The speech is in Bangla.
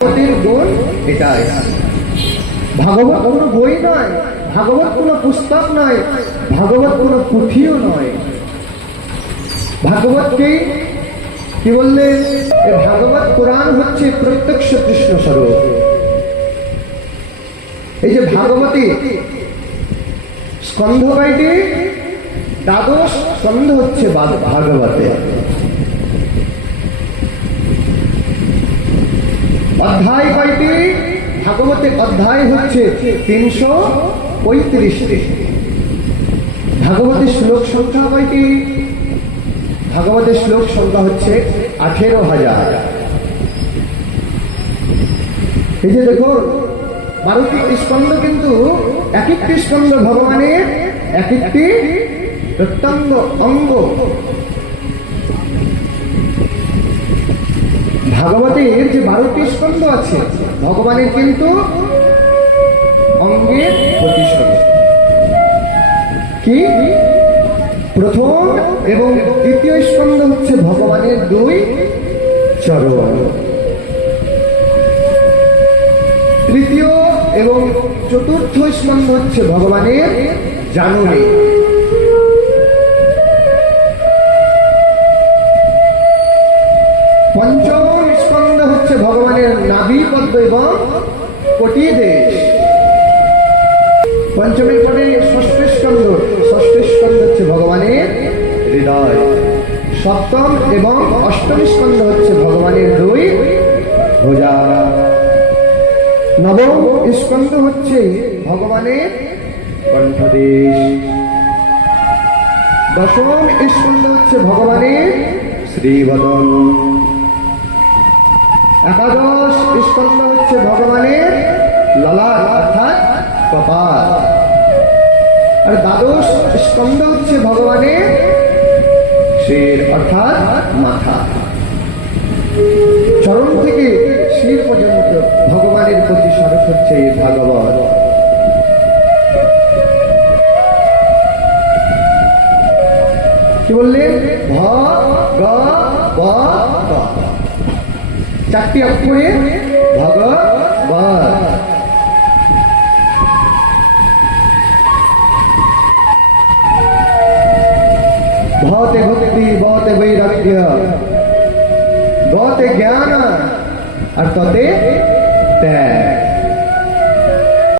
গুণ এটাই। ভাগবত কোনো বই নয়, ভাগবত কোনো পুস্তক নয়, ভাগবত কোনো পুঁথিও নয়। ভাগবতকে কি বললে? ভাগবত পুরাণ হচ্ছে প্রত্যক্ষ কৃষ্ণ স্বরূপ। এই যে ভাগবতী স্কন্ধ কয়টি? দ্বাদশ স্কন্ধ হচ্ছে ভাগবতে। অধ্যায় কয়টি? ভাগবতে অধ্যায় হচ্ছে 335টি। ভাগবতের শ্লোক সংখ্যা কয়টি? ভাগবতের শ্লোক সংখ্যা হচ্ছে 18,000। এই যে দেখো 12টি স্কন্ধ, কিন্তু এক একটি স্কন্ধ ভগবানের এক একটি প্রত্যঙ্গ অঙ্গ। ভাগবতের যে 12টি স্কন্ধ আছে, ভগবানের কিন্তু অঙ্গের প্রতিশত। কি? প্রথম এবং দ্বিতীয় স্কন্ধ হচ্ছে ভগবানের 2 চরণ। তৃতীয় এবং চতুর্থ স্কন্ধ হচ্ছে ভগবানের জানুনি। পঞ্চম স্কন্ধ হচ্ছে ভগবানের নাভি পদ্ম এবং কোটি দেশ। পঞ্চমের পরে ষষ্ঠ স্কন্ধ, ষষ্ঠ স্কন্ধ হচ্ছে ভগবানের হৃদয়। সপ্তম এবং অষ্টম স্কন্ধ হচ্ছে ভগবানের 2 ভুজা। নবম স্কন্ধ হচ্ছে ভগবানের কণ্ঠদেশ। দশম স্কন্ধ হচ্ছে ভগবানের শ্রীবদন। একাদশ স্কন্ধ হচ্ছে ভগবানের ললাট অর্থাৎ কপাল। আর দ্বাদশ স্কন্ধ হচ্ছে ভগবানের শির অর্থাৎ মাথা। চরণ থেকে শির পর্যন্ত ভগবানের প্রতি স্বরূপ হচ্ছে এই ভাগবত। কি বললেন? ভ গ ব ত, 4টি অক্ষরে ভগবত। ভতে ভক্তি, বতে বৈরাগ্য, গতে জ্ঞান আর ততে ত্যাগ।